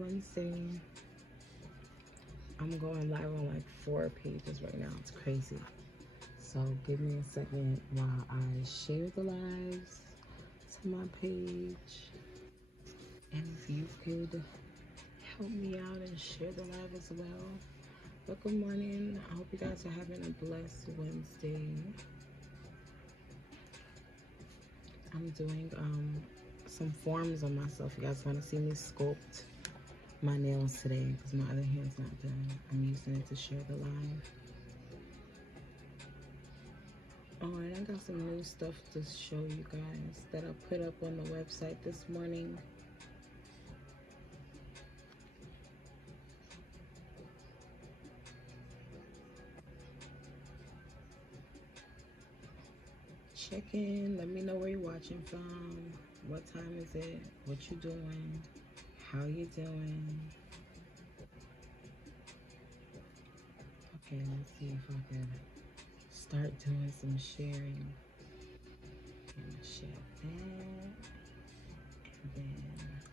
Wednesday. I'm going live on like 4 pages right now. It's crazy. So give me a second while I share the lives to my page. And if you could help me out and share the live as well. But good morning. I hope you guys are having a blessed Wednesday. I'm doing some forms on myself. You guys want to see me sculpt my nails today because my other hand's not done. I'm using it to share the live. Alright, I got some new stuff to show you guys that I put up on the website this morning. Check in, let me know where you're watching from, what time is it, what you doing, how you doing. Okay, let's see if I can start doing some sharing. I'm gonna share that, and then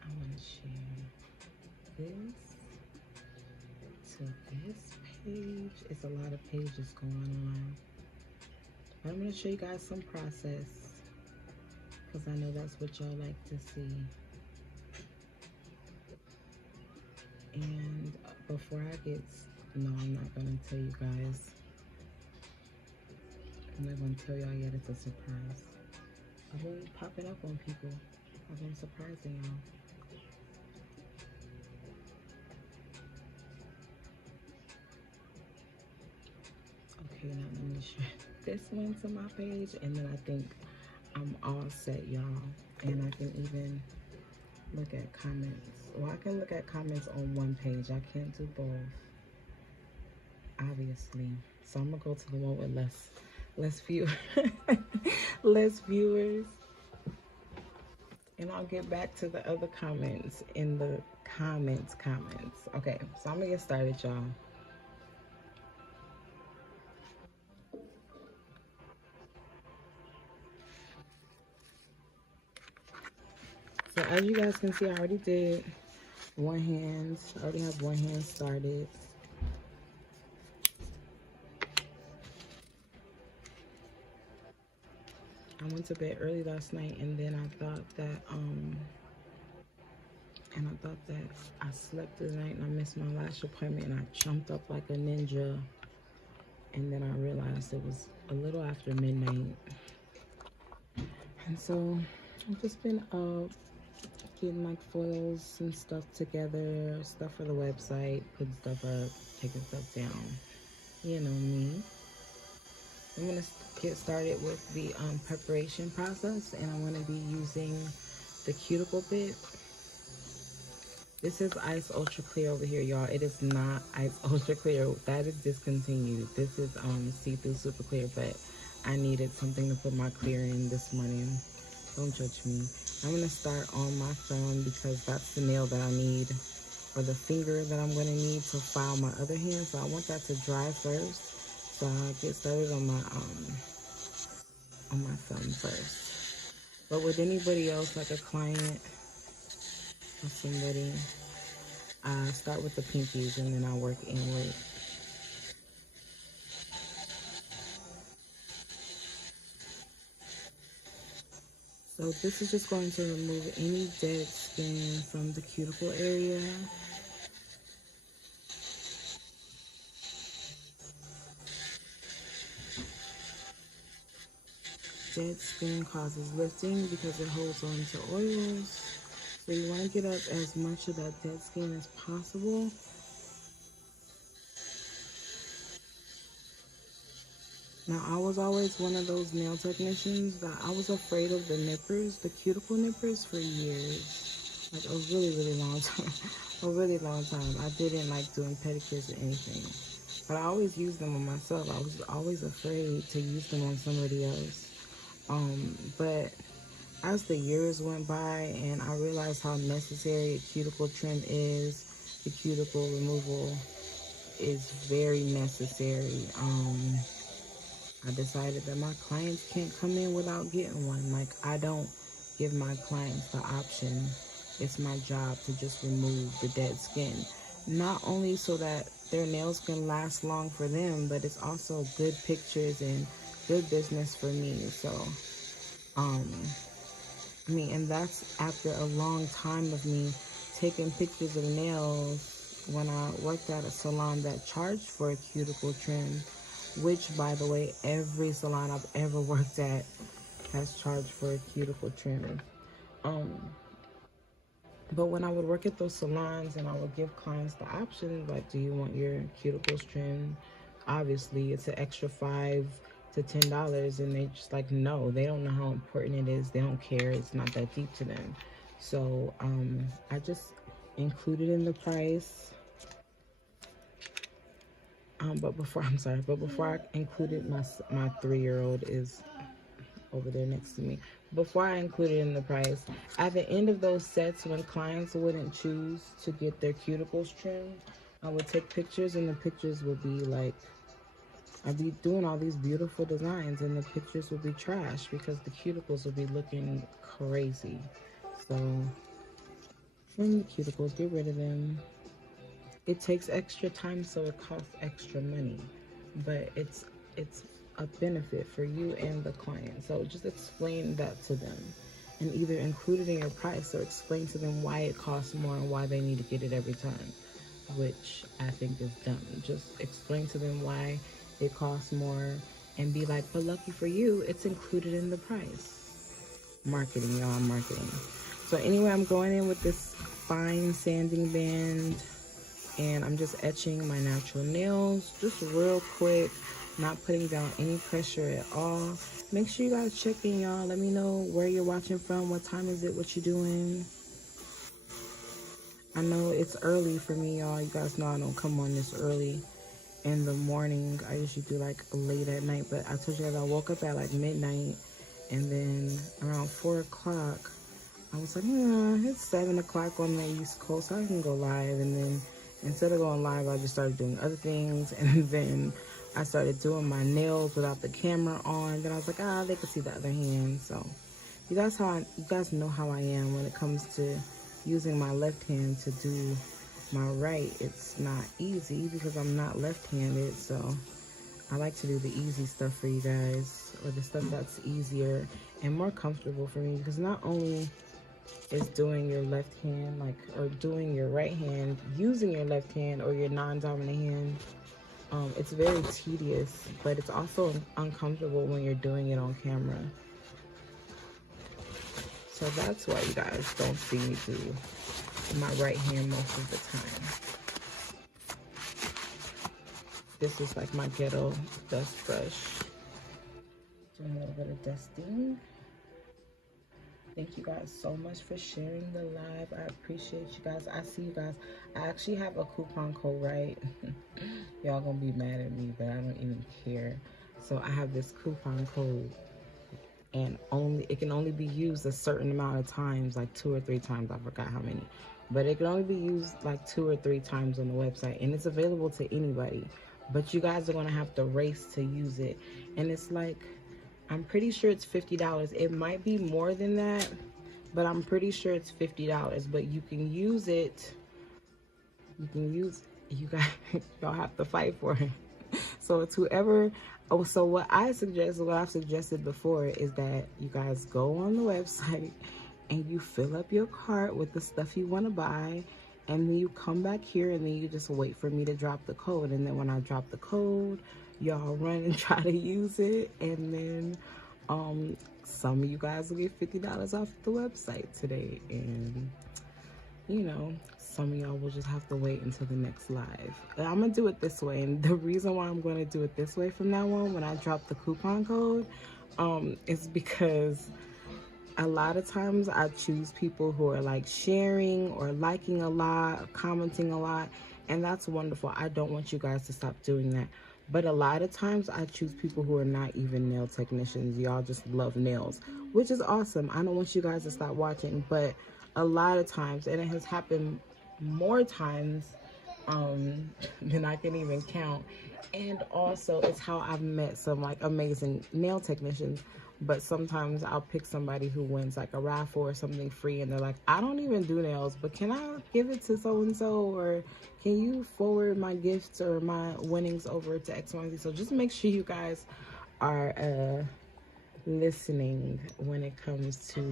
I want to share this to this page. It's a lot of pages going on. But I'm going to show you guys some process because I know that's what y'all like to see. And before I get, no, I'm not going to tell you guys. I'm not going to tell y'all yet. It's a surprise. I've been popping up on people. I've been surprising y'all. Okay, now let me share this one to my page, and then I think I'm all set, y'all. And I can even look at comments. Well, I can look at comments on one page. I can't do both, obviously. So I'm gonna go to the one with less viewers, less viewers, and I'll get back to the other comments in the comments. Okay, so I'm gonna get started, y'all. So as you guys can see, I already did one hand. I already have one hand started. I went to bed early last night, and then I thought that I slept the night and I missed my lash appointment, and I jumped up like a ninja, and then I realized it was a little after midnight. And so I've just been up getting like foils and stuff together, stuff for the website, putting stuff up, taking stuff down. You know me. I'm gonna get started with the preparation process, and I'm gonna be using the cuticle bit. This is Ice Ultra Clear over here, y'all. It is not Ice Ultra Clear. That is discontinued. This is see-through super clear, but I needed something to put my clear in this morning. Don't judge me. I'm gonna start on my thumb because that's the nail that I need, or the finger that I'm gonna need to file my other hand. So I want that to dry first. So I'll get started on my thumb first. But with anybody else, like a client or somebody, I start with the pinkies and then I work inward. So this is just going to remove any dead skin from the cuticle area. Dead skin causes lifting because it holds on to oils. So you want to get up as much of that dead skin as possible. Now, I was always one of those nail technicians that I was afraid of the nippers, the cuticle nippers, for years. Like a really long time. A really long time. I didn't like doing pedicures or anything. But I always used them on myself. I was always afraid to use them on somebody else. But as the years went by and I realized how necessary a cuticle trim is, the cuticle removal is very necessary. I decided that my clients can't come in without getting one. Like, I don't give my clients the option it's my job to just remove the dead skin. Not only so that their nails can last long for them, but it's also good pictures and good business for me. So, um, I mean, and that's after a long time of me taking pictures of nails when I worked at a salon that charged for a cuticle trim, which, by the way, every salon I've ever worked at has charged for a cuticle trim. Um, but when I would work at those salons and I would give clients the option, like, do you want your cuticles trimmed? Obviously, it's an extra $5 to $10, and they just like, no, they don't know how important it is. They don't care. It's not that deep to them. So I just included in the price. But before I included my 3-year-old is over there next to me. Before I included in the price, at the end of those sets, when clients wouldn't choose to get their cuticles trimmed, I would take pictures, and the pictures would be like, I'd be doing all these beautiful designs, and the pictures would be trash because the cuticles would be looking crazy. So, trim the cuticles, get rid of them. It takes extra time, so it costs extra money, but it's a benefit for you and the client. So just explain that to them, and either include it in your price or explain to them why it costs more and why they need to get it every time, which I think is dumb. Just explain to them why it costs more and be like, but lucky for you, it's included in the price. Marketing, y'all, marketing. So anyway, I'm going in with this fine sanding band, and I'm just etching my natural nails just real quick, not putting down any pressure at all. Make sure you guys check in, y'all. Let me know where you're watching from, what time is it, what you doing. I know it's early for me, y'all. You guys know I don't come on this early in the morning. I usually do like late at night, but I told you guys I woke up at like midnight, and then around 4 o'clock I was like, it's 7 o'clock on the East Coast, so I can go live. And then instead of going live, I just started doing other things. And then I started doing my nails without the camera on. Then I was like, they could see the other hand. So you guys know how I am when it comes to using my left hand to do my right. It's not easy because I'm not left-handed. So I like to do the easy stuff for you guys, or the stuff that's easier and more comfortable for me, because not only is doing your left hand, or doing your right hand, using your left hand or your non-dominant hand, it's very tedious, but it's also uncomfortable when you're doing it on camera. So that's why you guys don't see me do my right hand most of the time. This is like my ghetto dust brush. Doing a little bit of dusting. Thank you guys so much for sharing the live. I appreciate you guys. I see you guys. I actually have a coupon code, right? Y'all gonna be mad at me, but I don't even care. So I have this coupon code, and it can only be used a certain amount of times, like 2 or 3 times. I forgot how many, but it can only be used like 2 or 3 times on the website, and it's available to anybody. But you guys are gonna have to race to use it, and it's like, I'm pretty sure it's $50. It might be more than that, but I'm pretty sure it's $50. But you can use it. You guys, y'all have to fight for it. So it's whoever. Oh, so what I've suggested before is that you guys go on the website and you fill up your cart with the stuff you want to buy, and then you come back here, and then you just wait for me to drop the code. And then when I drop the code, y'all run and try to use it, and then some of you guys will get $50 off the website today, and some of y'all will just have to wait until the next live. I'm gonna do it this way, and the reason why I'm gonna do it this way from now on when I drop the coupon code is because a lot of times I choose people who are like sharing or liking a lot, or commenting a lot, and that's wonderful. I don't want you guys to stop doing that. But a lot of times I choose people who are not even nail technicians. Y'all just love nails, which is awesome. I don't want you guys to stop watching, but a lot of times, and it has happened more times than I can even count. And also, it's how I've met some like amazing nail technicians. But sometimes I'll pick somebody who wins like a raffle or something free, and they're like, I don't even do nails, but can I give it to so and so, or can you forward my gifts or my winnings over to X, Y, and Z? So just make sure you guys are listening when it comes to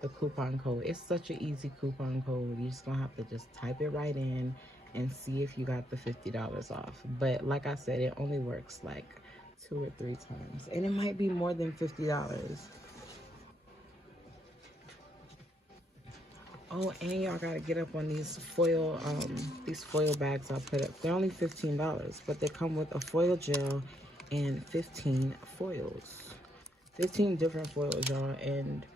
the coupon code. It's such an easy coupon code. You're just gonna have to just type it right in and see if you got the $50 off. But like I said, it only works like 2 or 3 times, and it might be more than $50. Oh, and y'all gotta get up on these foil bags I put up. They're only $15, but they come with a foil gel and 15 foils. 15 different foils, y'all, and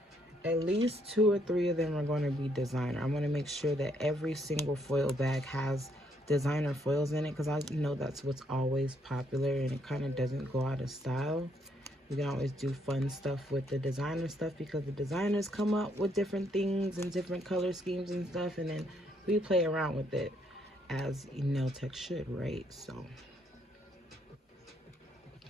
at least 2 or 3 of them are going to be designer. I'm going to make sure that every single foil bag has designer foils in it, because I know that's what's always popular and it kind of doesn't go out of style. You can always do fun stuff with the designer stuff, because the designers come up with different things and different color schemes and stuff, and then we play around with it as nail tech should, right? So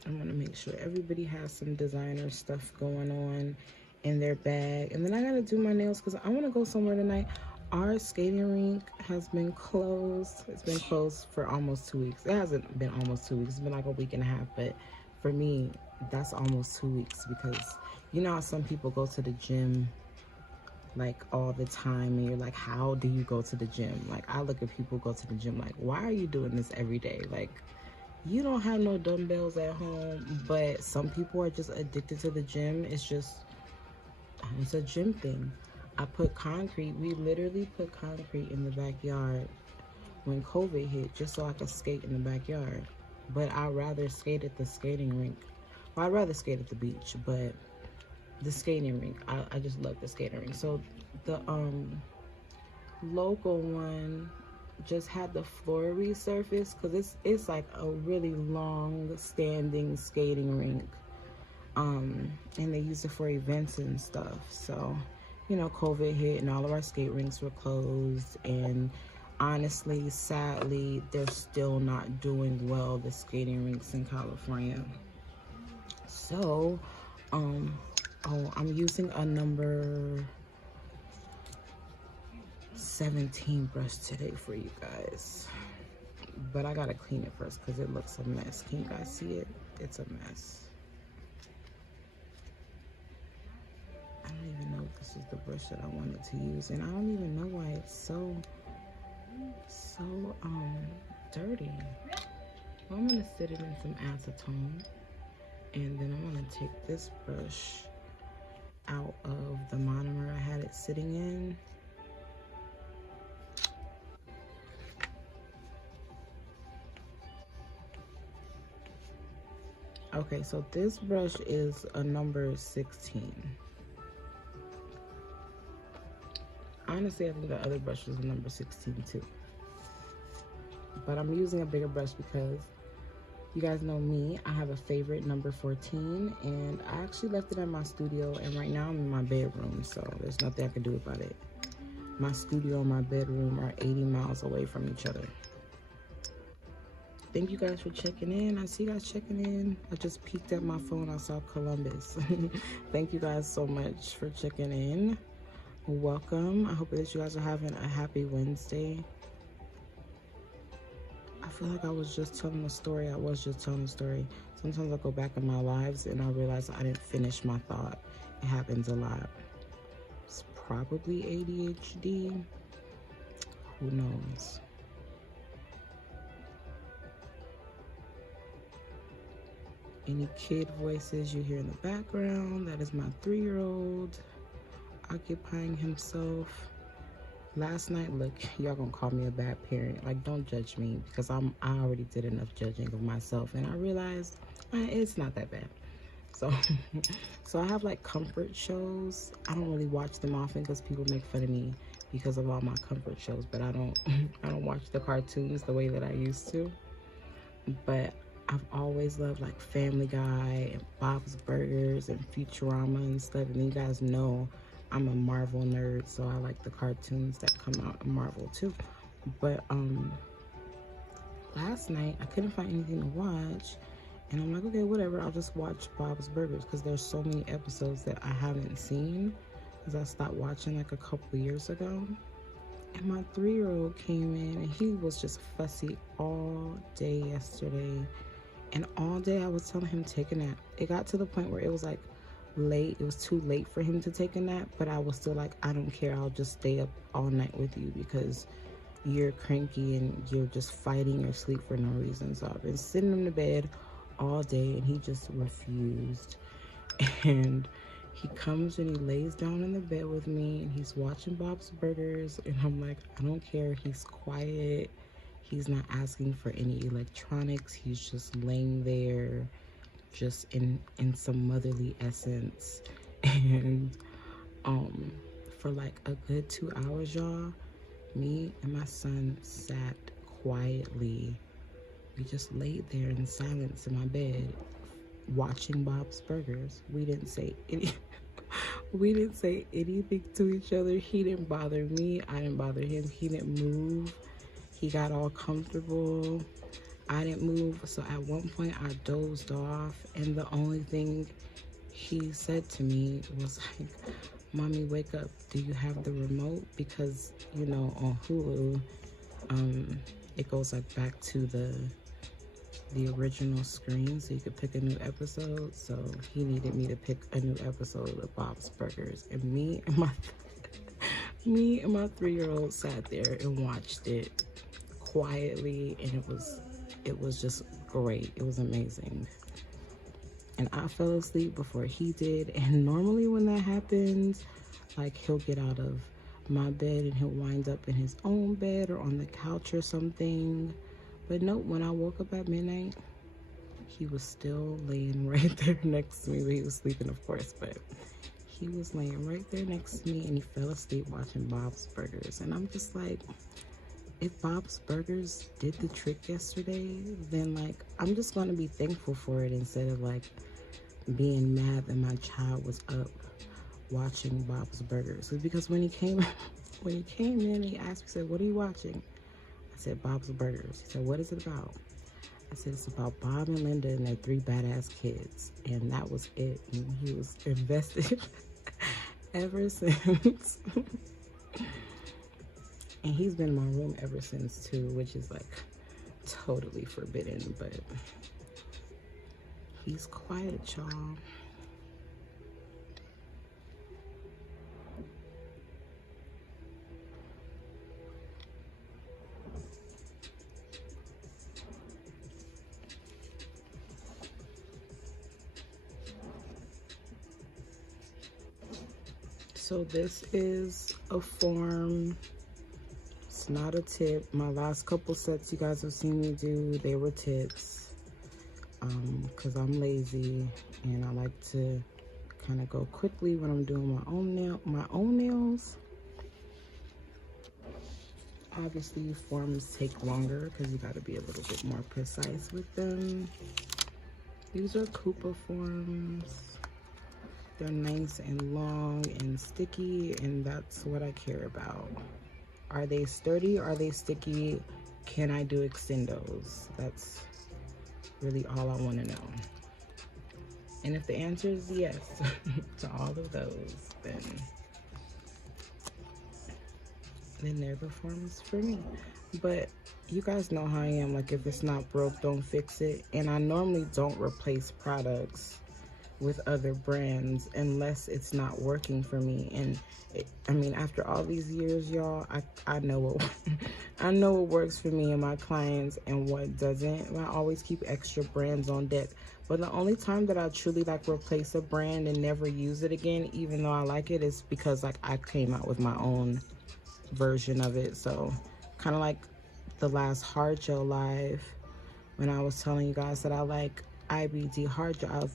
I'm gonna make sure everybody has some designer stuff going on in their bag. And then I gotta do my nails because I want to go somewhere tonight. Our skating rink has been closed. It's been closed for almost 2 weeks. It hasn't been almost 2 weeks. It's been like a week and a half, but for me, that's almost 2 weeks, because you know how some people go to the gym like all the time, and you're like, how do you go to the gym? Like, I look at people who go to the gym like, why are you doing this every day? Like, you don't have no dumbbells at home. But some people are just addicted to the gym. It's a gym thing. I put concrete, we literally put concrete in the backyard when COVID hit, just so I could skate in the backyard. But I'd rather skate at the skating rink. Well, I'd rather skate at the beach, but the skating rink, I just love the skating rink. So the local one just had the floor resurfaced, because it's like a really long standing skating rink, and they use it for events and stuff. So, you know, COVID hit and all of our skate rinks were closed, and honestly, sadly, they're still not doing well, the skating rinks in California. So I'm using a number 17 brush today for you guys, but I gotta clean it first because it looks a mess. Can you guys see it? It's a mess. I don't even know if this is the brush that I wanted to use, and I don't even know why it's so dirty. Well, I'm gonna sit it in some acetone, and then I'm gonna take this brush out of the monomer I had it sitting in. Okay, so this brush is a number 16. Honestly, I think the other brush was a number 16 too. But I'm using a bigger brush because you guys know me. I have a favorite, number 14, and I actually left it in my studio, and right now I'm in my bedroom, so there's nothing I can do about it. My studio and my bedroom are 80 miles away from each other. Thank you guys for checking in. I see you guys checking in. I just peeked at my phone. I saw Columbus. Thank you guys so much for checking in. Welcome. I hope that you guys are having a happy Wednesday. I feel like I was just telling a story. Sometimes I go back in my lives and I realize I didn't finish my thought. It happens a lot. It's probably ADHD. Who knows? Any kid voices you hear in the background, that is my 3-year-old occupying himself. Last night, look, y'all gonna call me a bad parent. Like, don't judge me, because I already did enough judging of myself, and I realized it's not that bad. So so I have like comfort shows. I don't really watch them often because people make fun of me because of all my comfort shows, but I don't watch the cartoons the way that I used to. But I've always loved like Family Guy and Bob's Burgers and Futurama and stuff. And you guys know I'm a Marvel nerd, so I like the cartoons that come out in Marvel too. But last night I couldn't find anything to watch, And I'm like, okay, whatever, I'll just watch Bob's Burgers, because there's so many episodes that I haven't seen, because I stopped watching like a couple years ago. And my 3-year-old came in and he was just fussy all day yesterday. And all day I was telling him to take a nap. It got to the point where it was like late. It was too late for him to take a nap, but I was still like, I don't care. I'll just stay up all night with you because you're cranky and you're just fighting your sleep for no reason. So I've been sitting in the bed all day and he just refused. And he comes and he lays down in the bed with me and he's watching Bob's Burgers, and I'm like, I don't care. He's quiet. He's not asking for any electronics. He's just laying there just in some motherly essence. And for like a good 2 hours, y'all, me and my son sat quietly. We just laid there in silence in my bed watching Bob's Burgers. We didn't say anything to each other. He didn't bother me. I didn't bother him. He didn't move. He got all comfortable. I didn't move. So at one point I dozed off, and the only thing he said to me was like, Mommy, wake up. Do you have the remote? Because, you know, on Hulu, it goes like back to the original screen, so you could pick a new episode. So he needed me to pick a new episode of Bob's Burgers, and me and my 3-year-old sat there and watched it quietly, and it was just great. It was amazing. And I fell asleep before he did. And normally when that happens, like, he'll get out of my bed and he'll wind up in his own bed or on the couch or something. But no, when I woke up at midnight, he was still laying right there next to me. But he was sleeping, of course, but he was laying right there next to me, and he fell asleep watching Bob's Burgers. And I'm just like, if Bob's Burgers did the trick yesterday, then like, I'm just going to be thankful for it instead of like being mad that my child was up watching Bob's Burgers. Because when he came in, he asked me, said, what are you watching? I said, Bob's Burgers. He said, what is it about? I said, it's about Bob and Linda and their 3 badass kids. And that was it. And he was invested ever since. And he's been in my room ever since too, which is like totally forbidden, but he's quiet, y'all. So this is a form. It's not a tip. My last couple sets you guys have seen me do, they were tips. Because I'm lazy and I like to kind of go quickly when I'm doing my own nails. Obviously, forms take longer because you got to be a little bit more precise with them. These are Koopa forms. They're nice and long and sticky, and that's what I care about. Are they sturdy? Are they sticky? Can I do extendos? That's really all I want to know. And if the answer is yes to all of those, then they're the forms for me. But you guys know how I am. Like, if it's not broke, don't fix it. And I normally don't replace products with other brands unless it's not working for me. And I mean, after all these years, y'all, I know what I know what works for me and my clients and what doesn't. And I always keep extra brands on deck. But the only time that I truly like replace a brand and never use it again, even though I like it, is because like I came out with my own version of it. So kind of like the last hard gel live, when I was telling you guys that I like IBD hard gel.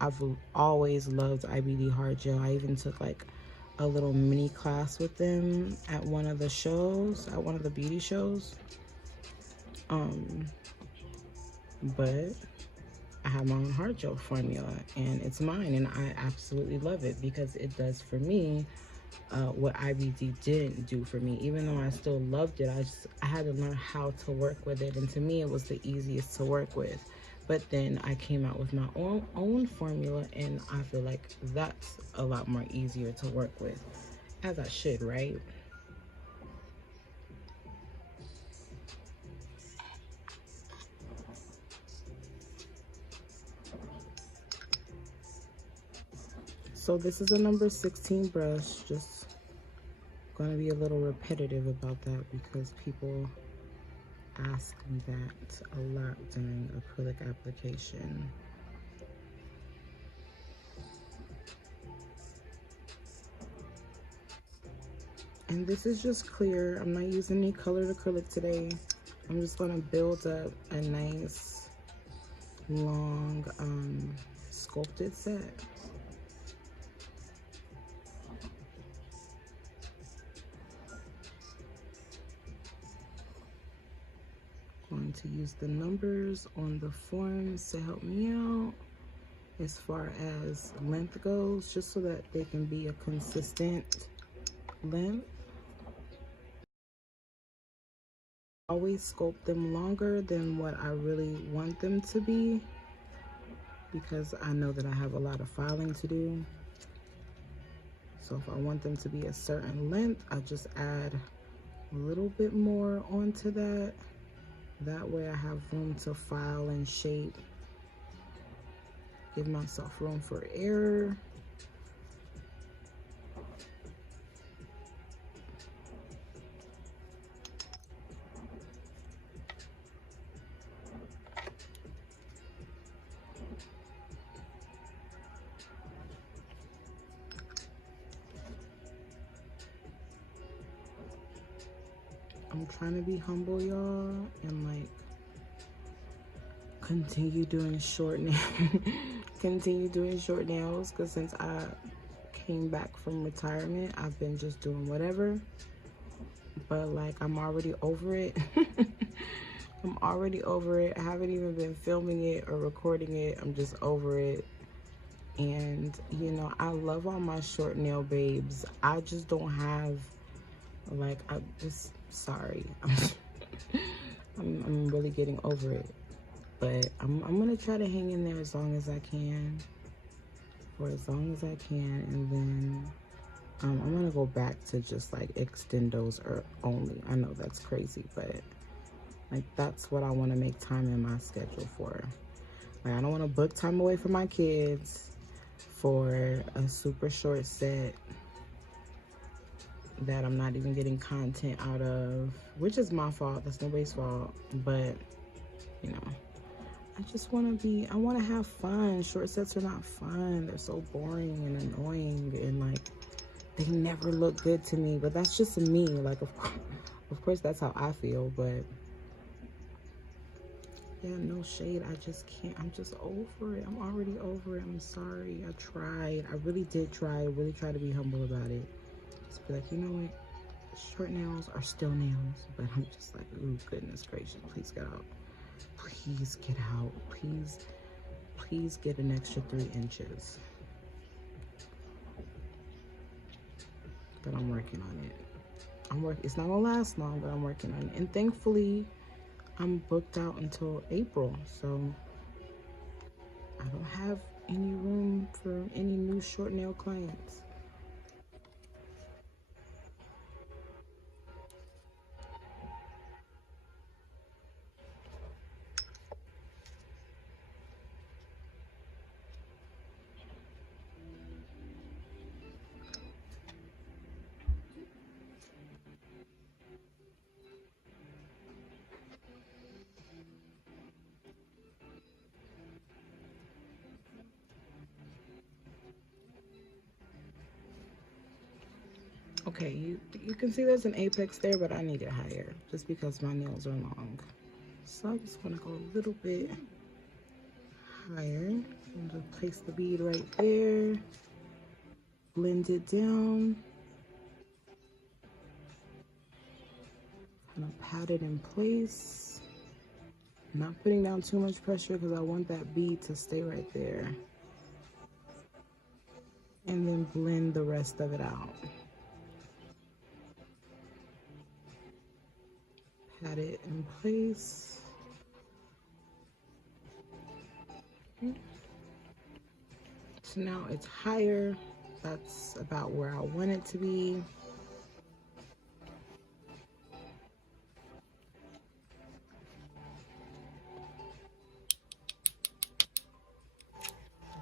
I've always loved IBD hard gel. I even took like a little mini class with them at one of the shows, at one of the beauty shows. But I have my own hard gel formula and it's mine, and I absolutely love it because it does for me what IBD didn't do for me. Even though I still loved it, I had to learn how to work with it, and to me it was the easiest to work with. But then I came out with my own formula, and I feel like that's a lot more easier to work with, as I should, right? So this is a number 16 brush. Just gonna be a little repetitive about that because people ask me that a lot during acrylic application. And this is just clear. I'm not using any colored acrylic today. I'm just gonna build up a nice long sculpted set. Going to use the numbers on the forms to help me out as far as length goes, just so that they can be a consistent length. Always sculpt them longer than what I really want them to be, because I know that I have a lot of filing to do. So if I want them to be a certain length, I just add a little bit more onto that. That way I have room to file and shape. Give myself room for error. I'm trying to be humble, y'all, and like continue doing short nails. Continue doing short nails, because since I came back from retirement, I've been just doing whatever. But like, I'm already over it. I'm already over it. I haven't even been filming it or recording it. I'm just over it. And you know, I love all my short nail babes. I just don't have, like, I'm just sorry. I'm really getting over it. But I'm gonna try to hang in there as long as I can, for as long as I can, and then I'm gonna go back to just like extendos or only. I know that's crazy, but like that's what I want to make time in my schedule for. Like, I don't want to book time away from my kids for a super short set that I'm not even getting content out of, which is my fault. That's nobody's fault. But you know, I just want to be, I want to have fun. Short sets are not fun. They're so boring and annoying, and like, they never look good to me. But that's just me. Like, of course that's how I feel. But yeah, no shade. I just can't. I'm just over it. I'm already over it. I'm sorry. I tried. I really did try. I really tried to be humble about it. Just be like, you know what? Short nails are still nails. But I'm just like, ooh, goodness gracious. Please get out. Please get out. Please get an extra 3 inches. But I'm working on it. It's not gonna last long, but I'm working on it. And thankfully, I'm booked out until April, so I don't have any room for any new short nail clients. Okay, you can see there's an apex there, but I need it higher just because my nails are long. So I just want to go a little bit higher. I'm going to place the bead right there, blend it down, and I'll pat it in place. Not putting down too much pressure because I want that bead to stay right there. And then blend the rest of it out. Pat it in place. So now it's higher. That's about where I want it to be.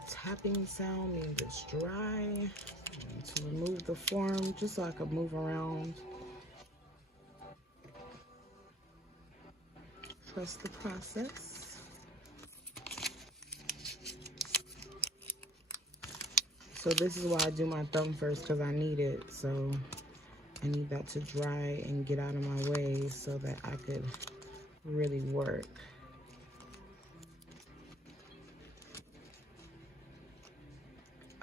Tapping sound means it's dry. To remove the form, just so I could move around. Trust the process. So this is why I do my thumb first, because I need it. So I need that to dry and get out of my way so that I could really work.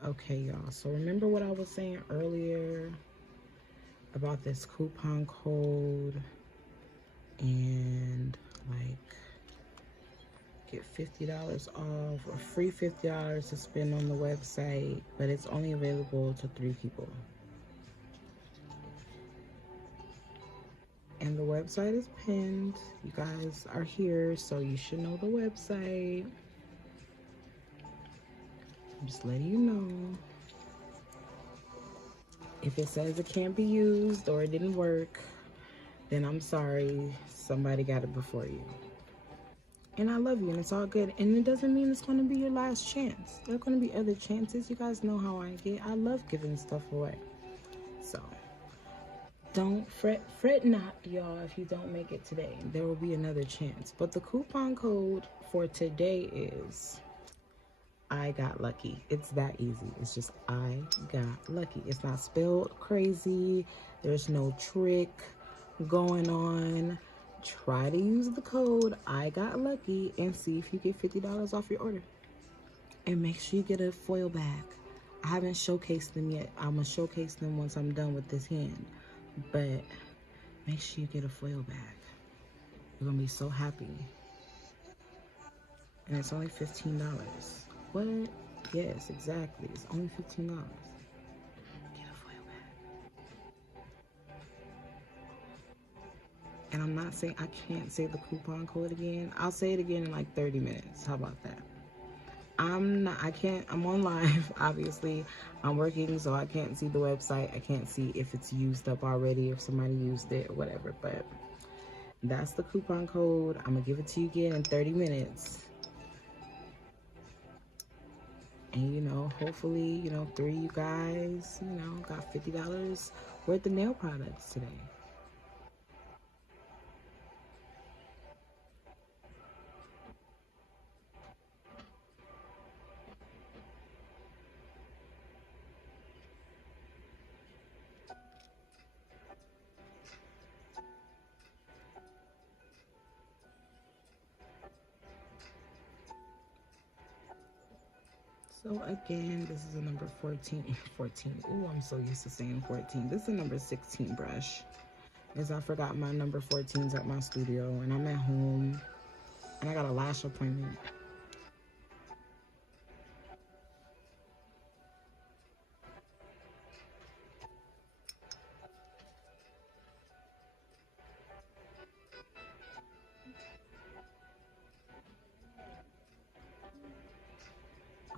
Okay, y'all. So remember what I was saying earlier about this coupon code and like get $50 off or free $50 to spend on the website, but it's only available to 3 people. And the website is pinned. You guys are here, so you should know the website. I'm just letting you know. If it says it can't be used or it didn't work, then I'm sorry, somebody got it before you. And I love you, and it's all good. And it doesn't mean it's going to be your last chance. There are going to be other chances. You guys know how I get. I love giving stuff away. So don't fret not, y'all, if you don't make it today. There will be another chance. But the coupon code for today is I got lucky. It's that easy. It's just I got lucky. It's not spelled crazy. There's no trick going on. Try to use the code I got lucky and see if you get $50 off your order. And make sure you get a foil bag. I haven't showcased them yet. I'm gonna showcase them once I'm done with this hand. But make sure you get a foil bag. You're gonna be so happy. And it's only $15. What? Yes, exactly. It's only $15. Get a foil bag. And I'm not saying, I can't say the coupon code again. I'll say it again in like 30 minutes. How about that? I'm on live, obviously. I'm working, so I can't see the website. I can't see if it's used up already, if somebody used it or whatever. But that's the coupon code. I'm gonna give it to you again in 30 minutes. And, you know, hopefully, you know, 3 of you guys, you know, got $50 worth of nail products today. So again, this is a number 14. Ooh, I'm so used to saying 14. This is a number 16 brush. As I forgot my number 14's at my studio, and I'm at home, and I got a lash appointment.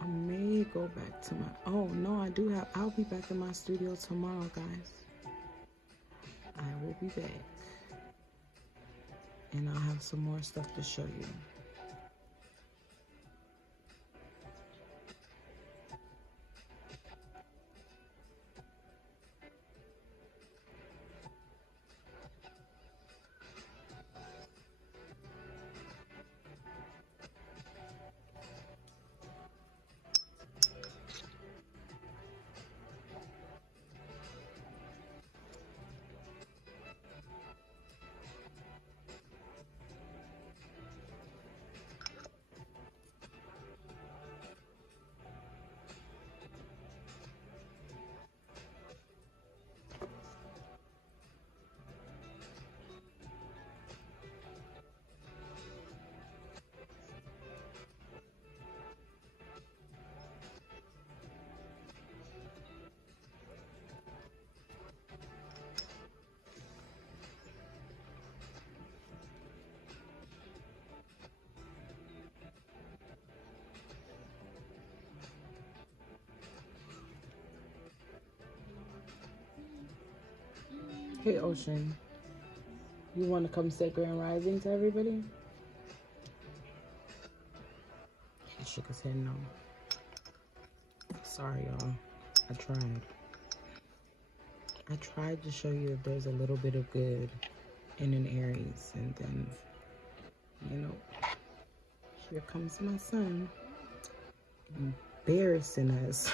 I may go back to my, oh no, I'll be back in my studio tomorrow, guys. I will be back. And I'll have some more stuff to show you. Hey, Ocean. You want to come say Grand Rising to everybody? He shook his head no. Sorry, y'all. I tried. I tried to show you that there's a little bit of good in an Aries, and then, you know, here comes my son embarrassing us.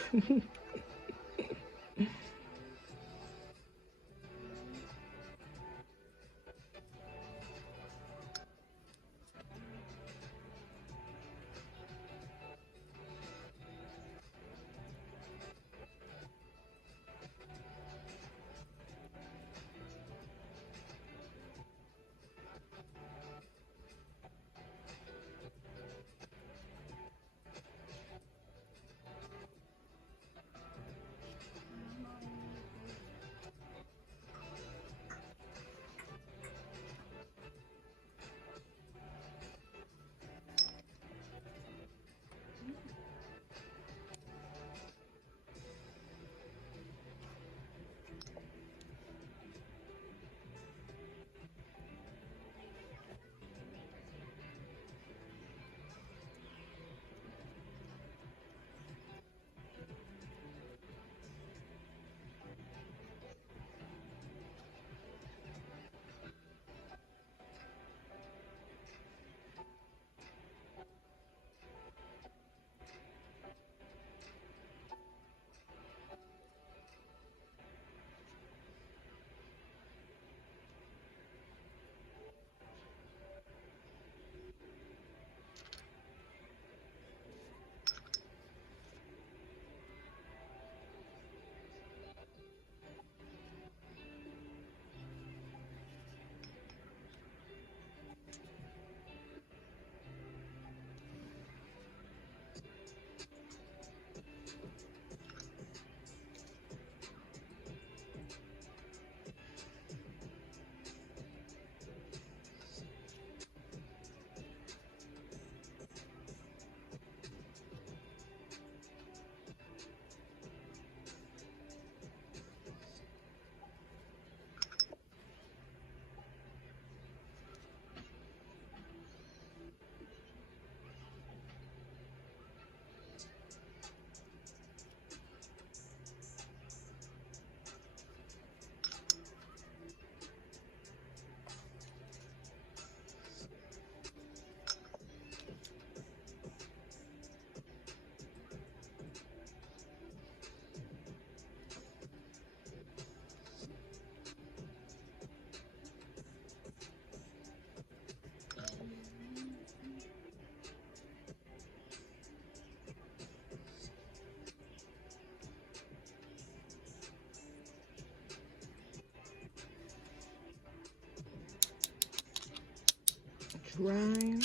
Dry.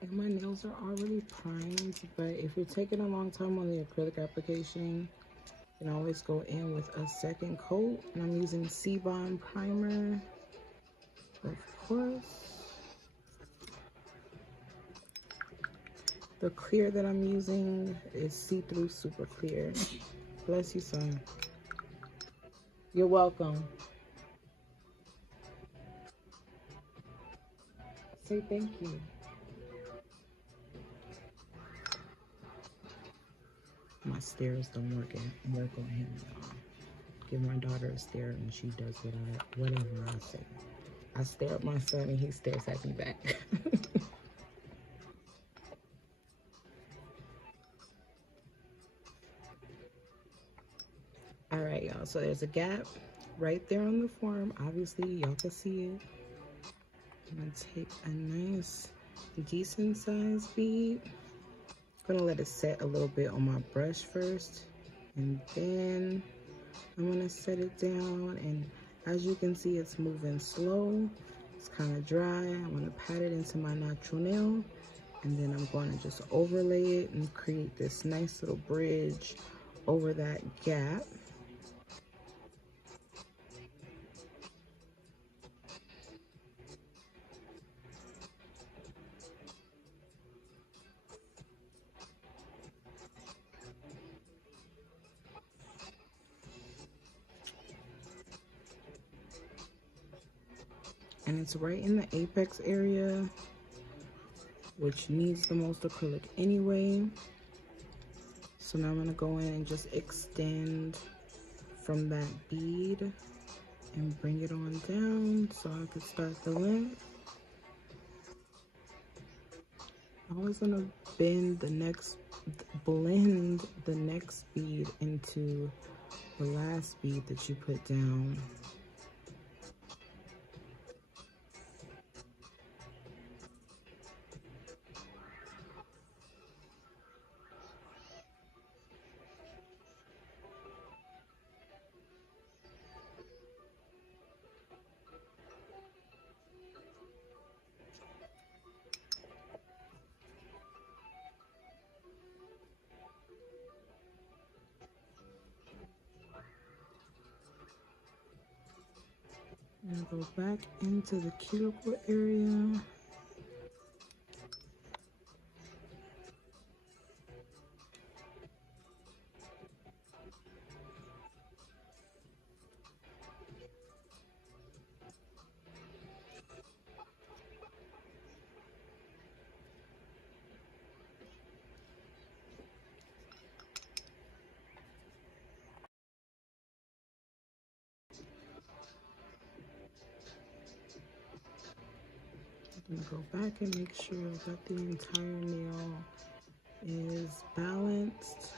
And my nails are already primed, but if you're taking a long time on the acrylic application, you can always go in with a second coat. And I'm using Sea primer, of course. The clear that I'm using is see-through super clear. Bless you, son. You're welcome. Say thank you. My stairs don't work on him, y'all. give my daughter a stare and she does whatever I say. I stare at my son and he stares at me back. All right, y'all, so there's a gap right there on the form. Obviously, y'all can see it. I'm gonna take a nice, decent sized bead. I'm gonna let it set a little bit on my brush first, and then I'm gonna set it down. And as you can see, it's moving slow. It's kind of dry. I'm gonna pat it into my natural nail, and then I'm going to just overlay it and create this nice little bridge over that gap. And it's right in the apex area, which needs the most acrylic anyway. So now I'm gonna go in and just extend from that bead and bring it on down so I could start the length. I was gonna blend the next bead into the last bead that you put down. And go back into the cuticle area. I'm gonna go back and make sure that the entire nail is balanced.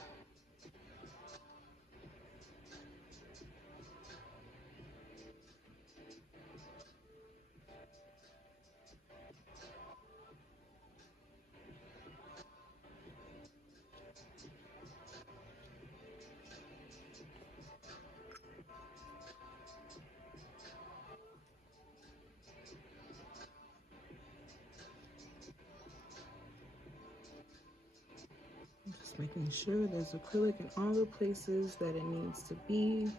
Just making sure there's acrylic in all the places that it needs to be.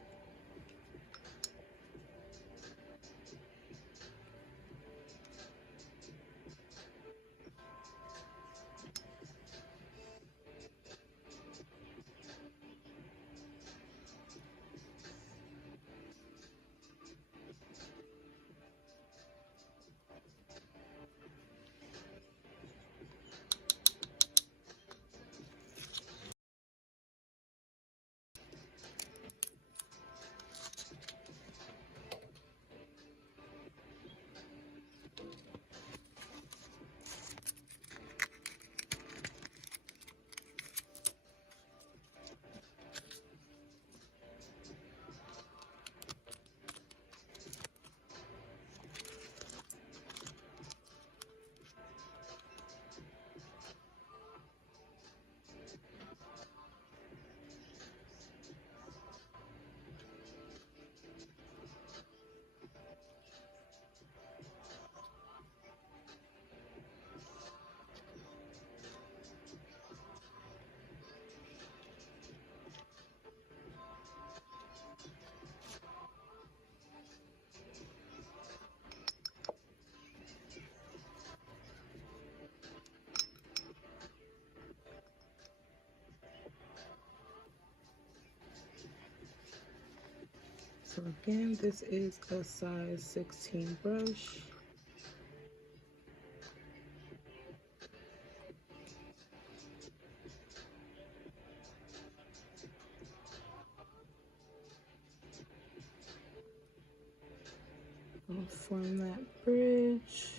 So again, this is a size 16 brush. I'll form that bridge.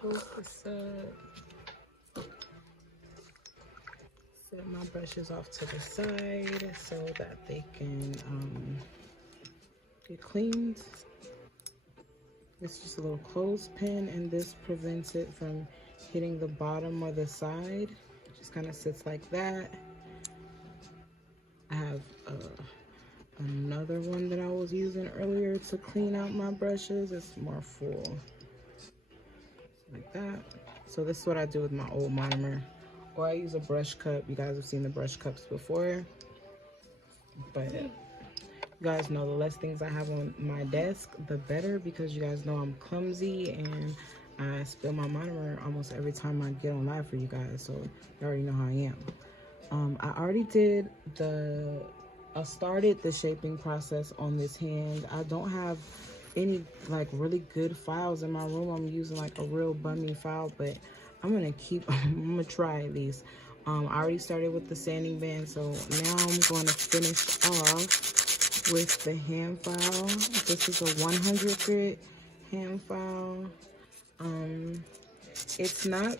Close this up. Set my brushes off to the side so that they can get cleaned. It's just a little clothespin, and this prevents it from hitting the bottom or the side. It just kind of sits like that. I have another one that I was using earlier to clean out my brushes. It's more full, like that. So this is what I do with my old monomer. Or I use a brush cup. You guys have seen the brush cups before. But you guys know the less things I have on my desk, the better, because you guys know I'm clumsy and I spill my monomer almost every time I get on live for you guys. So you already know how I am. I already did I started the shaping process on this hand. I don't have any like really good files in my room. I'm using like a real bummy file, but I'm gonna try at least. I already started with the sanding band, so now I'm going to finish off with the hand file. This is a 100 grit hand file. It's not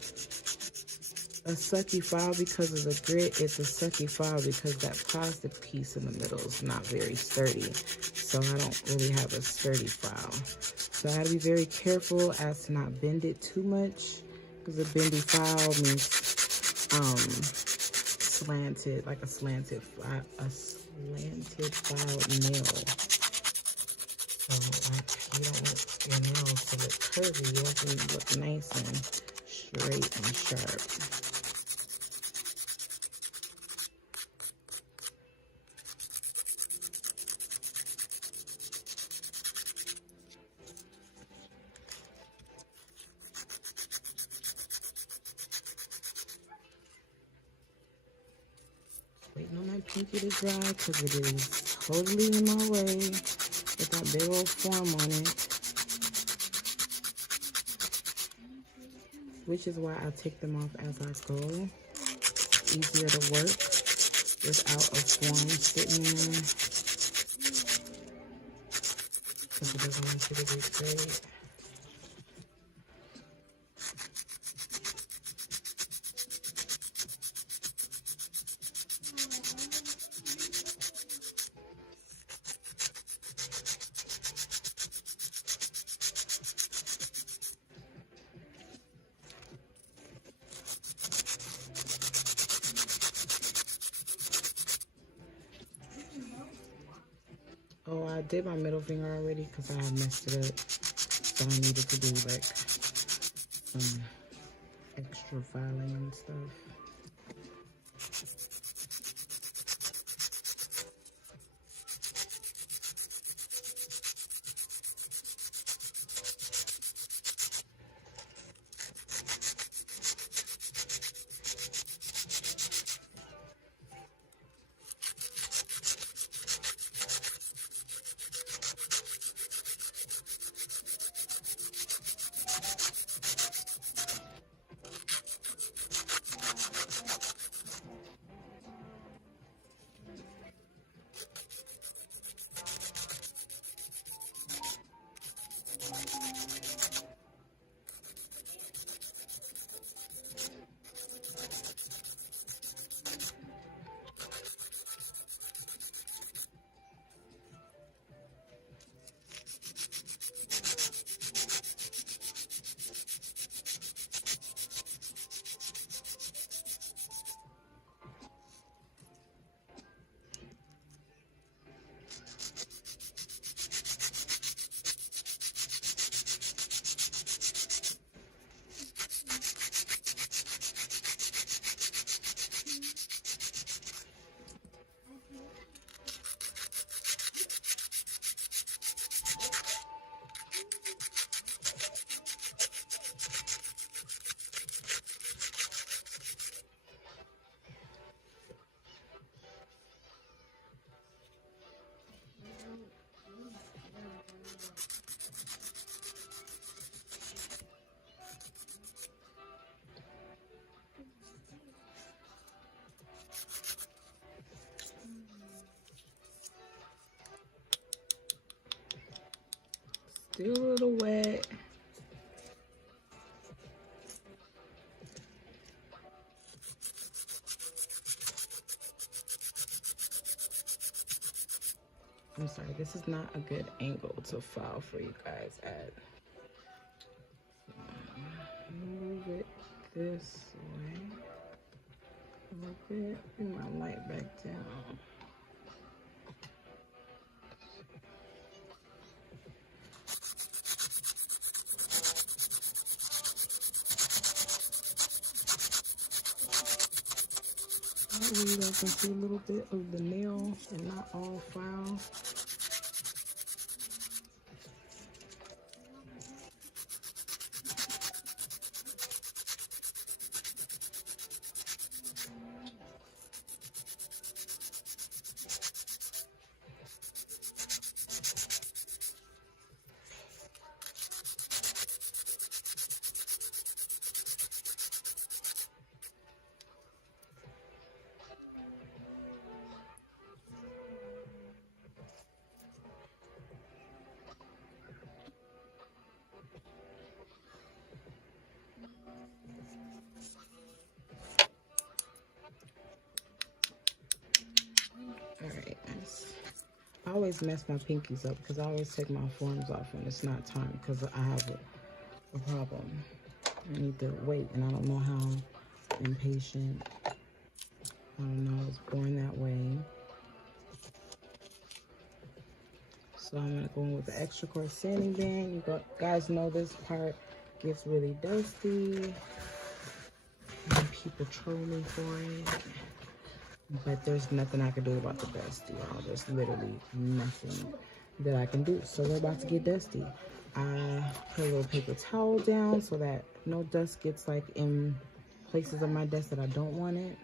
a sucky file because of the grit. It's a sucky file because that plastic piece in the middle is not very sturdy. So I don't really have a sturdy file. So I had to be very careful as to not bend it too much, because a bendy file means slanted, like a slanted file nail. So like, you don't want your nails to look curvy. You want them to look nice and straight and sharp. Waiting on my pinky to dry because it is totally in my way with that big old form on it. Which is why I take them off as I go. It's easier to work without a form sitting there, because it doesn't want you to be straight. Oh, I did my middle finger already because I had messed it up. So I needed to do like some extra filing and stuff. Still a little wet. I'm sorry, this is not a good angle to file for you guys at. Move it this way a little bit. Bring my light back down. That way you guys can see a little bit of the nail and not all file. I always mess my pinkies up because I always take my forms off when it's not time because I have a problem. I need to wait, and I don't know how. Impatient. I don't know. I was born that way. So I'm gonna go in with the extra coarse sanding band. You guys know this part gets really dusty, and people troll me for it. But there's nothing I can do about the dust, y'all. There's literally nothing that I can do. So we're about to get dusty. I put a little paper towel down so that no dust gets like in places of my desk that I don't want it.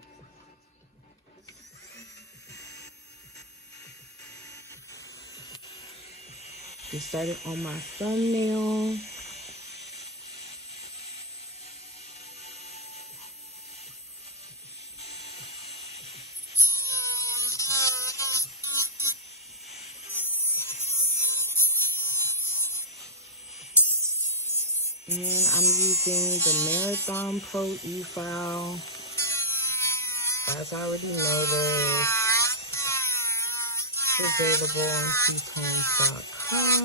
Just started on my thumbnail. And I'm using the Marathon Pro e-file. As I already know this, it's available on SeaTonez.com.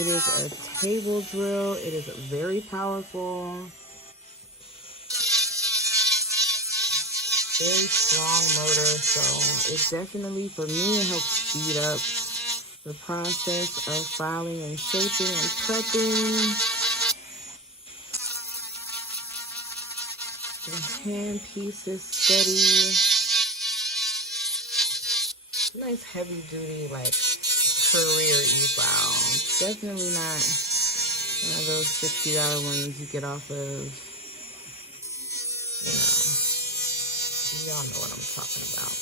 It is a table drill. It is very powerful. Very strong motor. So it definitely, for me, it helps speed up the process of filing and shaping and prepping. The hand piece is steady. Nice heavy duty, like career e-file. Definitely not one of those $60 ones you get off of, y'all know what I'm talking about.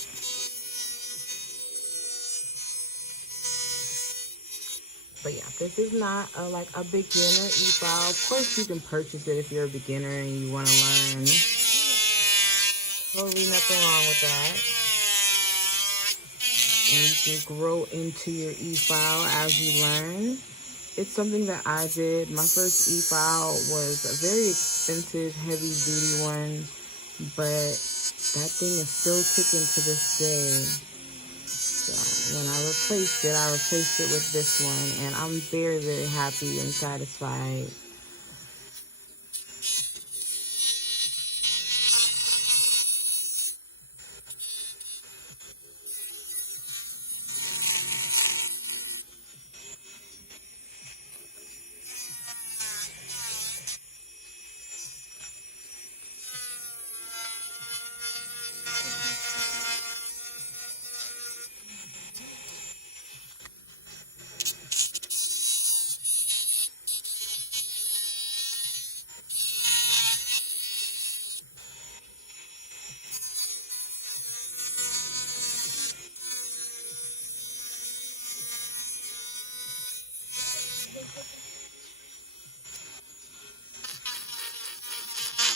But yeah, this is not like a beginner e-file. Of course, you can purchase it if you're a beginner and you want to learn. Totally nothing wrong with that. And you can grow into your e-file as you learn. It's something that I did. My first e-file was a very expensive, heavy-duty one, but that thing is still kicking to this day. So when I replaced it with this one, and I'm very, very happy and satisfied.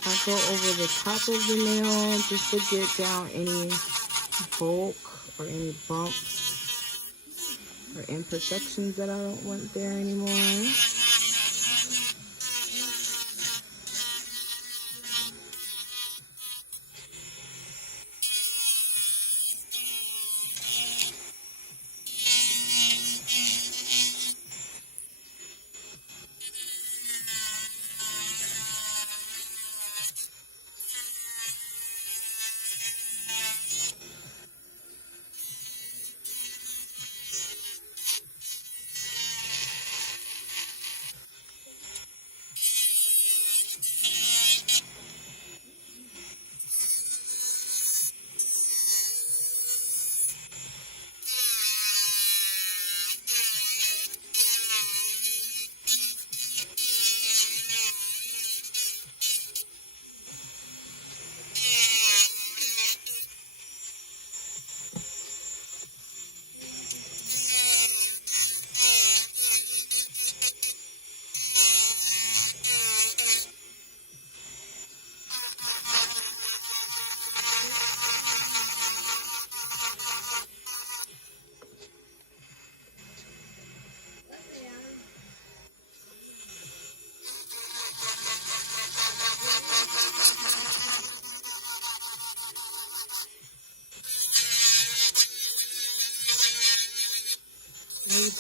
I go over the top of the nail just to get down any bulk or any bumps or imperfections that I don't want there anymore.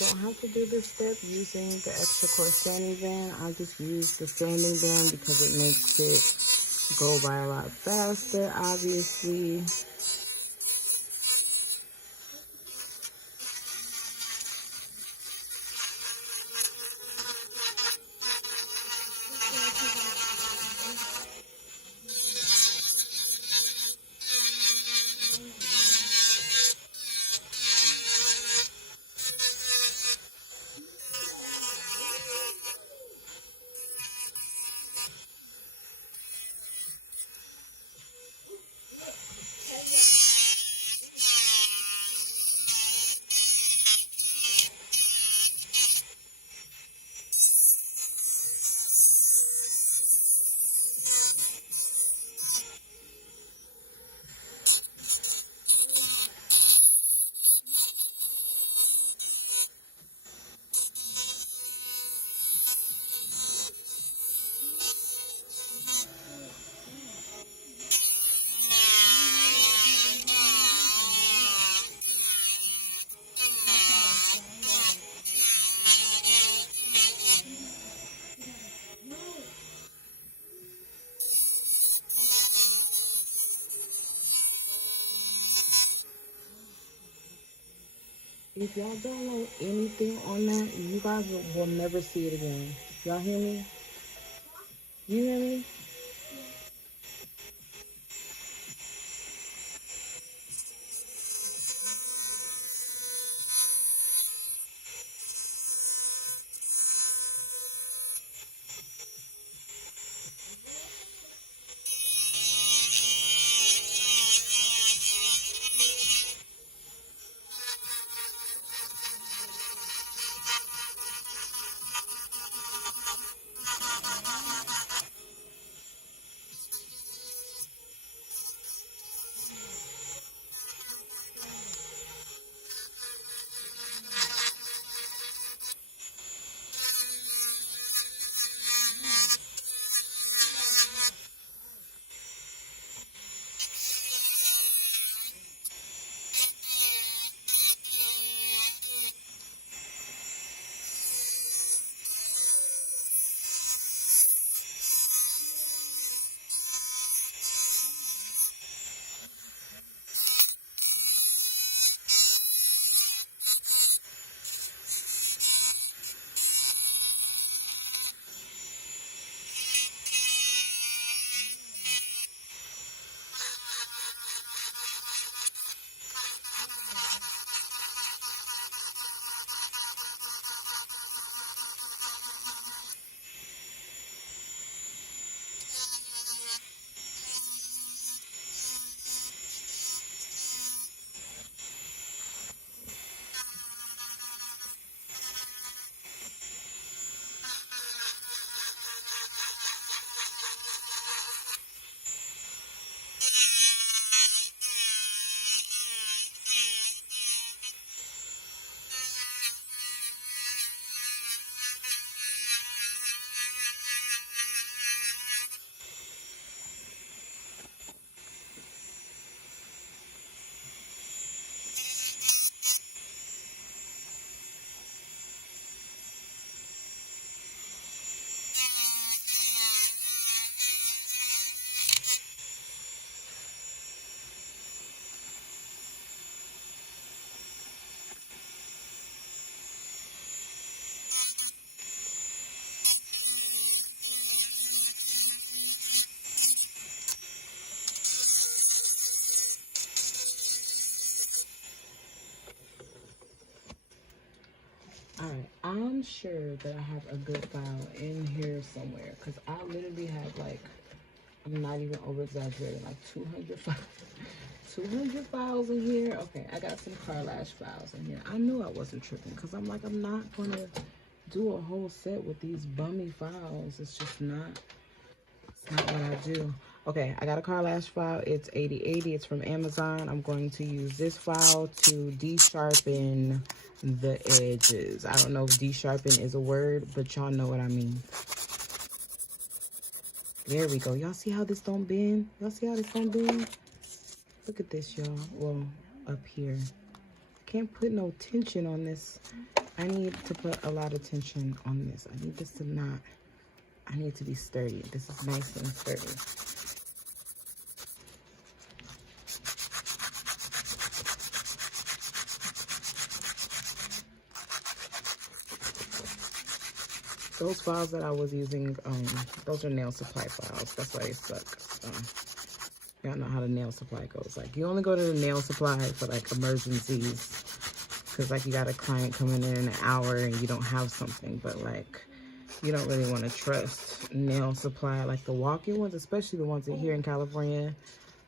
don't have to do this step using the extra coarse sanding band. I just use the sanding band because it makes it go by a lot faster, obviously. If y'all don't know anything on that, you guys will never see it again. Y'all hear me? You hear me? Alright, I'm sure that I have a good file in here somewhere because I literally have like, I'm not even over exaggerating, like 200 files. 200 files in here. Okay, I got some car lash files in here. I knew I wasn't tripping because I'm like, I'm not going to do a whole set with these bummy files. It's just not, it's not what I do. Okay, I got a car lash file. It's 8080. It's from Amazon. I'm going to use this file to de-sharpen the edges. I don't know if de-sharpen is a word, but y'all know what I mean. There we go. Y'all see how this don't bend? Y'all see how this don't bend? Look at this, y'all. Well, up here. Can't put no tension on this I need to put a lot of tension on this. I need this to not, I need to be sturdy. This is nice and sturdy. Those files that I was using, those are nail supply files. That's why they suck. Y'all know how the nail supply goes. Like, you only go to the nail supply for, like, emergencies. Because, like, you got a client coming in an hour and you don't have something. But, like, you don't really want to trust nail supply, like the walk-in ones, especially the ones that here in California.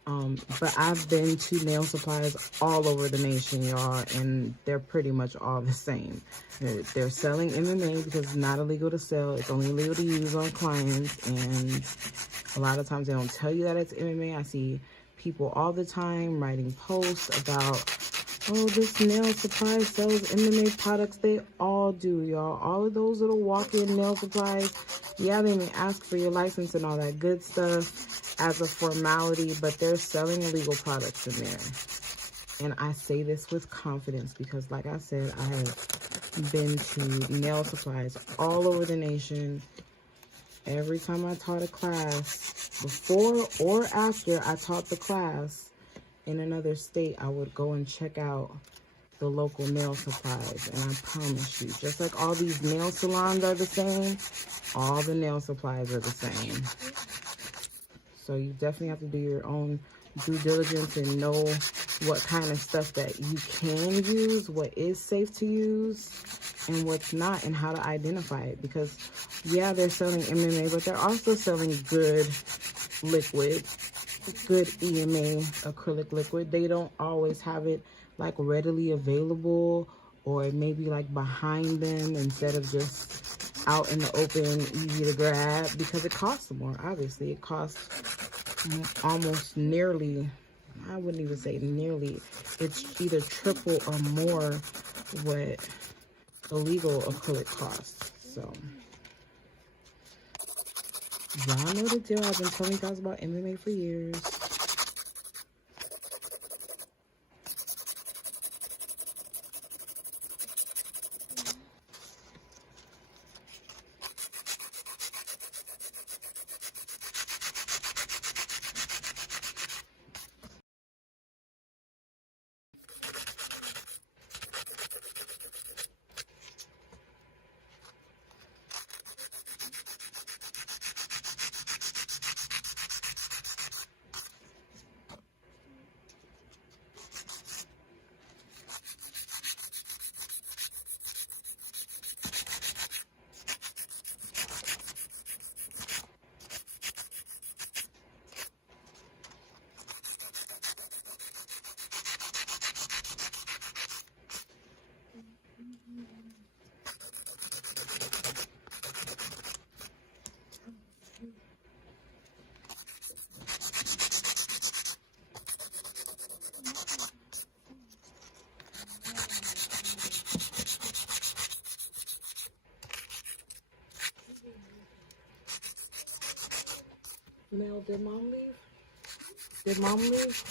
But I've been to nail supplies all over the nation, y'all, and they're pretty much all the same. They're selling MMA because it's not illegal to sell. It's only illegal to use on clients, and a lot of times they don't tell you that it's MMA. I see people all the time writing posts about, oh, this nail supply sells MMA products. They all do, y'all. All of those little walk-in nail supplies, yeah, they may ask for your license and all that good stuff as a formality, but they're selling illegal products in there. And I say this with confidence because, like I said, I have been to nail supplies all over the nation. Every time I taught a class, before or after I taught the class in another state, I would go and check out the local nail supplies. And I promise you, just like all these nail salons are the same, all the nail supplies are the same. So you definitely have to do your own due diligence and know what kind of stuff that you can use, what is safe to use, and what's not, and how to identify it. Because, yeah, they're selling MMA, but they're also selling good liquid, good EMA acrylic liquid. They don't always have it, like, readily available, or maybe, like, behind them instead of just out in the open, easy to grab, because it costs more. Obviously, it costs almost nearly, I wouldn't even say nearly, it's either triple or more what illegal acrylic costs. So y'all know the deal. I've been telling you guys about MMA for years. Mel, did mom leave? Did mom leave?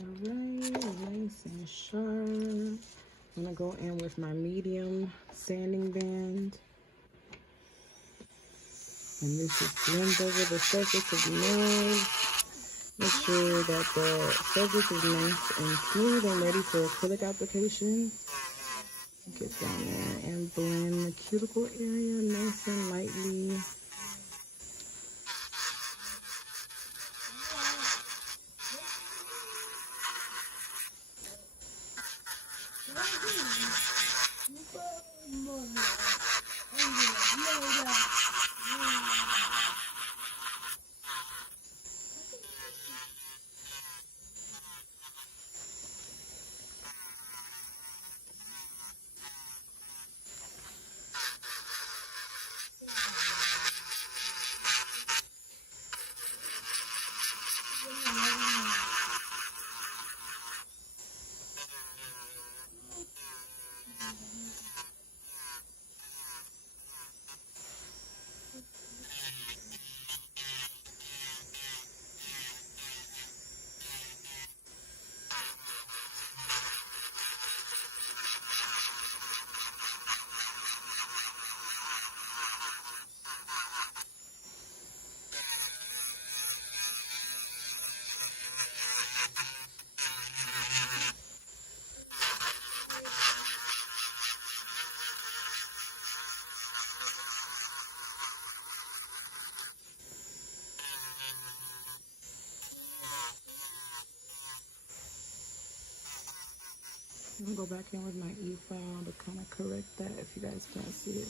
Alright, nice and sharp. I'm gonna go in with my medium sanding band. And this is blend over the surface of the nails. Make sure that the surface is nice and smooth and ready for acrylic application. Get down there and blend the cuticle area nice and lightly. I'm gonna go back in with my e-file to kind of correct that if you guys can't see it.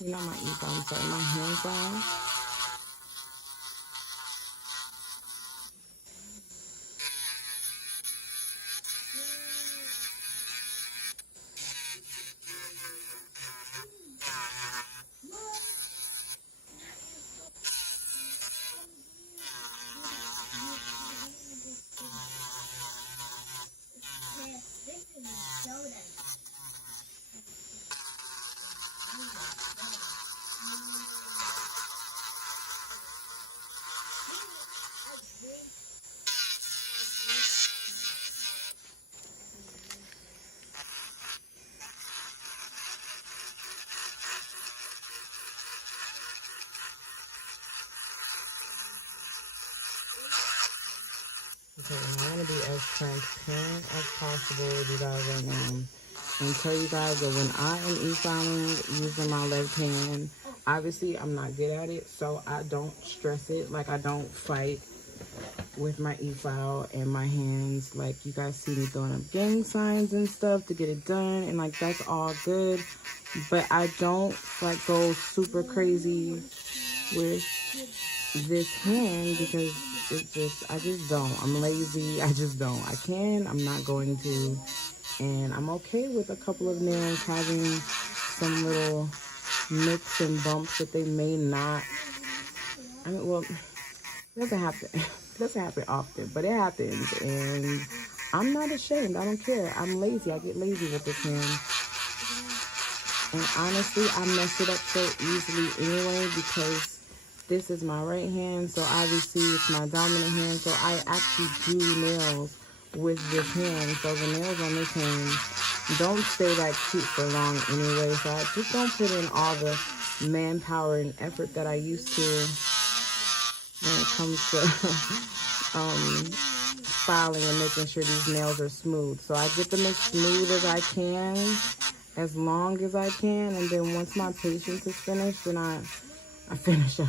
You know my e-file, I'm sorry, my hand file. Okay, I want to be as transparent as possible with you guys right now and tell you guys that when I am e-filing using my left hand, obviously I'm not good at it, so I don't stress it. Like, I don't fight with my e-file and my hands. Like, you guys see me throwing up gang signs and stuff to get it done, and like, that's all good, but I don't like go super crazy with this hand because I just don't. I'm lazy. I just don't. I'm not going to. And I'm okay with a couple of nails having some little nicks and bumps that they may not. I mean, well, it doesn't happen. It doesn't happen often, but it happens. And I'm not ashamed. I don't care. I'm lazy. I get lazy with this hand. And honestly, I mess it up so easily anyway because this is my right hand, so obviously it's my dominant hand, so I actually do nails with this hand, so the nails on this hand don't stay that cute for long anyway, so I just don't put in all the manpower and effort that I used to when it comes to filing and making sure these nails are smooth. So I get them as smooth as I can, as long as I can, and then once my patience is finished, then I finish up.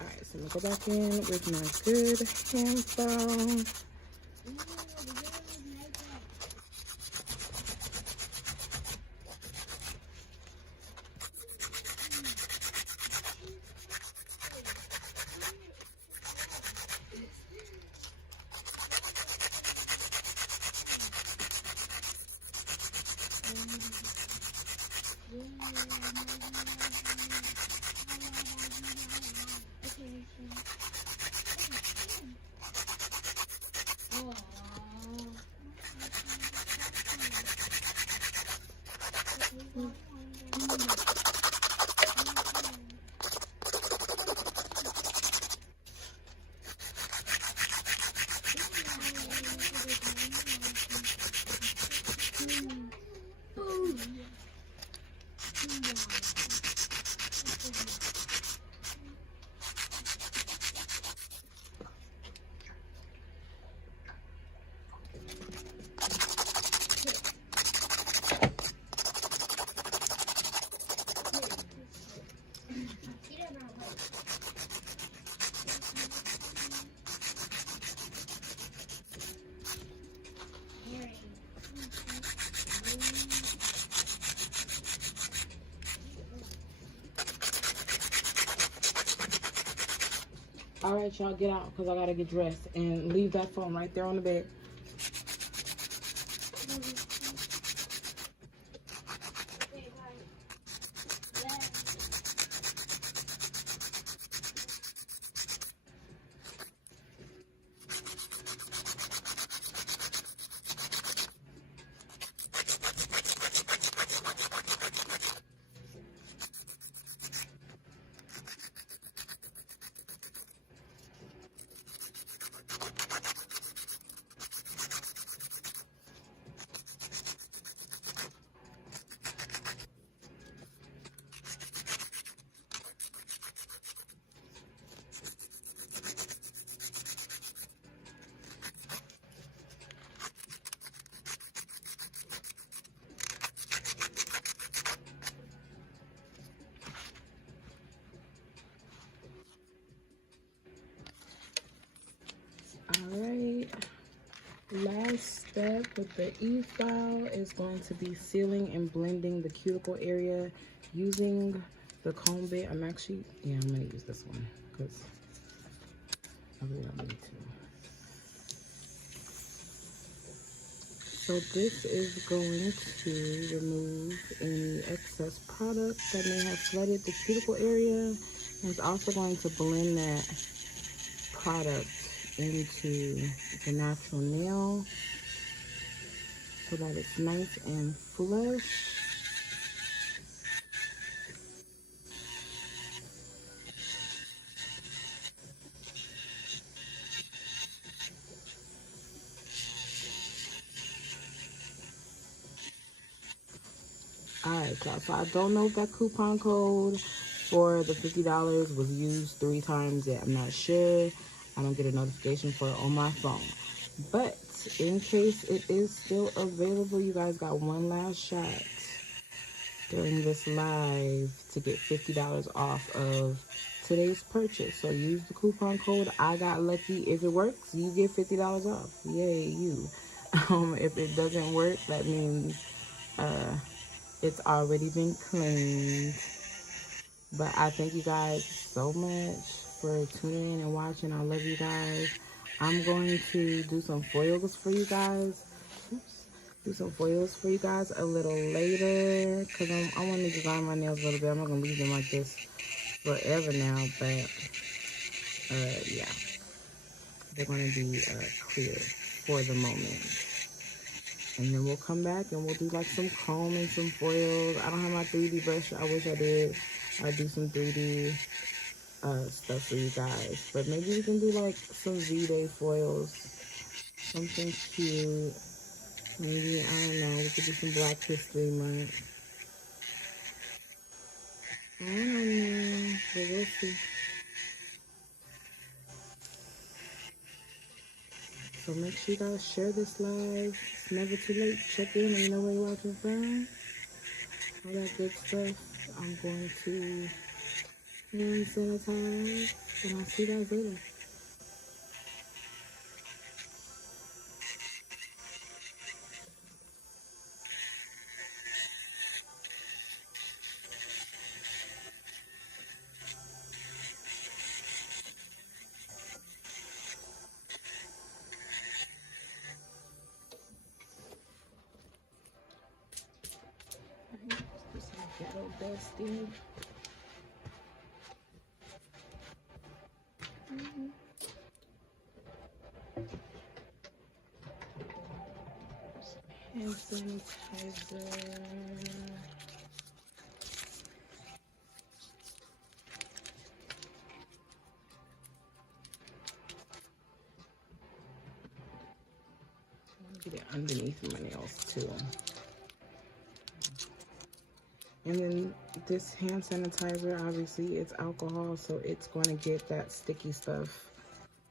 Alright, so I'm gonna go back in with my good hand file. All right, y'all, get out because I gotta get dressed and leave that phone right there on the bed. All right. Last step with the e-file is going to be sealing and blending the cuticle area using the comb bit. I'm gonna use this one because I really don't need to. So this is going to remove any excess product that may have flooded the cuticle area. And it's also going to blend that product into the natural nail so that it's nice and flush. Alright, y'all, so I don't know if that coupon code for the $50 was used 3 times yet. I'm not sure. I don't get a notification for it on my phone. But in case it is still available, you guys got one last shot during this live to get $50 off of today's purchase. So use the coupon code I got lucky. If it works, you get $50 off. Yay, you. If it doesn't work, that means it's already been cleaned. But I thank you guys so much for tuning in and watching. I love you guys. I'm going to do some foils for you guys. Do some foils for you guys a little later because I want to design my nails a little bit. I'm not going to leave them like this forever now, but yeah, they're going to be clear for the moment. And then we'll come back and we'll do like some chrome and some foils. I don't have my 3D brush. I wish I did. I'd do some 3D stuff for you guys. But maybe we can do like some V-Day foils. Something cute. Maybe, I don't know, we could do some Black History Month. I don't know, but we'll see. So make sure you guys share this live. It's never too late. Check in. Let me know where you're watching from. All that good stuff. I'm going to hand sanitize, and I'll see you guys later. Shadow dusting. Hand sanitizer. Get it underneath my nails too. And then this hand sanitizer, obviously it's alcohol, so it's going to get that sticky stuff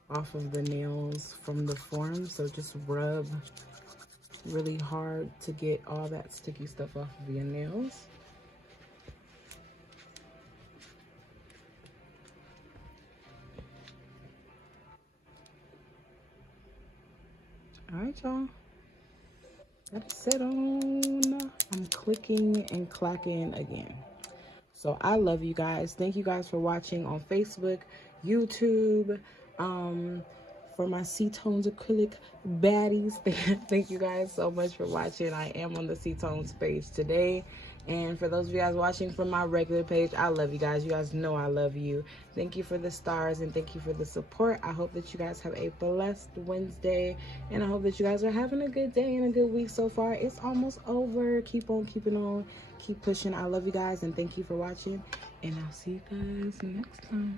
off of the nails from the form. So just rub really hard to get all that sticky stuff off of your nails. All right, y'all. That's it on. I'm clicking and clacking again. So I love you guys. Thank you guys for watching on Facebook, YouTube, for my Sea Tonez Acrylic baddies. Thank you guys so much for watching. I am on the Sea Tonez page today. And for those of you guys watching from my regular page, I love you guys. You guys know I love you. Thank you for the stars and thank you for the support. I hope that you guys have a blessed Wednesday. And I hope that you guys are having a good day and a good week so far. It's almost over. Keep on keeping on. Keep pushing. I love you guys and thank you for watching. And I'll see you guys next time.